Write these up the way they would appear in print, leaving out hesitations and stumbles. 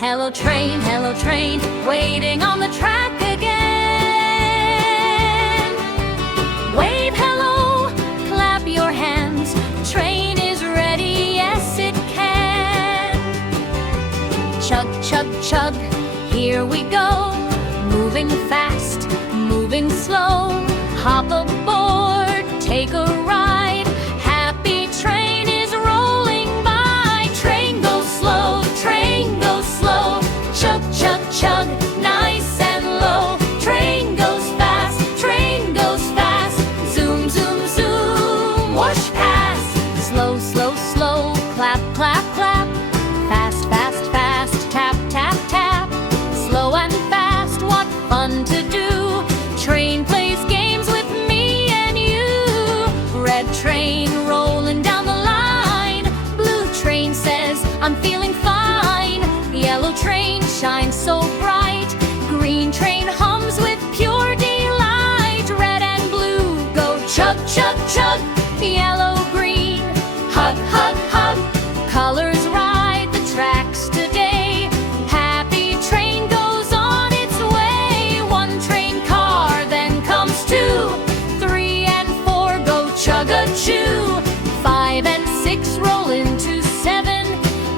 hello train, waiting on the track again. Wave hello, clap your hands, train is ready, yes it can. Chug, chug, chug, here we go, moving fast, moving slow. Hop aboard, take a ride, happy train is rolling by. Train goes slow, chug, chug, chug, nice and low. Train goes fast, zoom, zoom, zoom, whoosh past. Slow, slow, slow, clap, clap, clap. Fast, fast, fast, tap, tap, tap. Slow and fast, what fun to do. Train plays games with me and you. Red train rolling down the line. Blue train says, I'm feeling fine. Yellow train shines so bright. Green train hums with pure delight. Red and blue go chug, chug, chug. Yellow, green, hug, hug, hug. Colors ride the tracks today. Happy train goes on its way. One train car, then comes two. 3 and 4 go chug-a-choo. 5 and 6 roll into 7.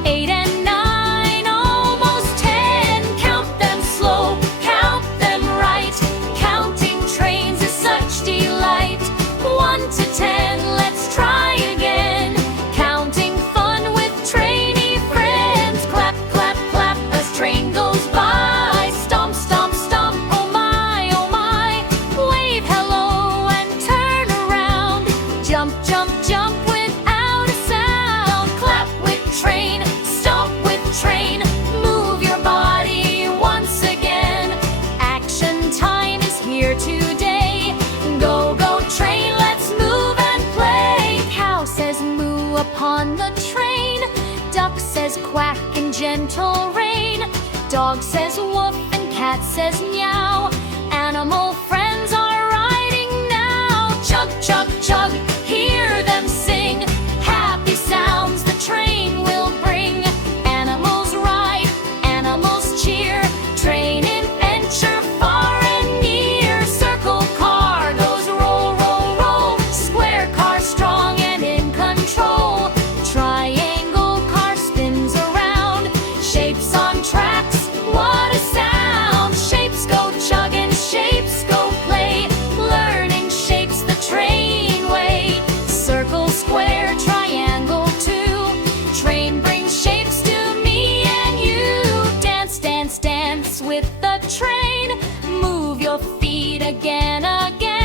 8 and 9, almost 10. Count them slow, count them right. Counting trains is such delight. 1 to 10, let's try again. Counting fun with trainee friends. Clap, clap, clap as train goes by. Stomp, stomp, stomp, oh my, oh my. Wave hello and turn around. Jump, jump, jump without a sound. Clap with train, stomp with train. Move your body once again. Action time is here today. Go, go train, let's move and play. Cow says moo upon the train. Duck says quack in gentle rain. Dog says woof and cat says meow. Animal friends are riding now. Chug, chug, chug, hear them sing. Happy sounds the train will bring. Animals ride, animals cheer. Train adventure far and near. Circle car goes roll, roll, roll. Square car strong and in control. Triangle car spins around. Shapes on tracks, what a sound. Shapes go chug and shapes go play. Learning shapes the train way. Circle, square, triangle too. Train brings shapes to me and you. Dance, dance, dance with the train. Move your feet again, again.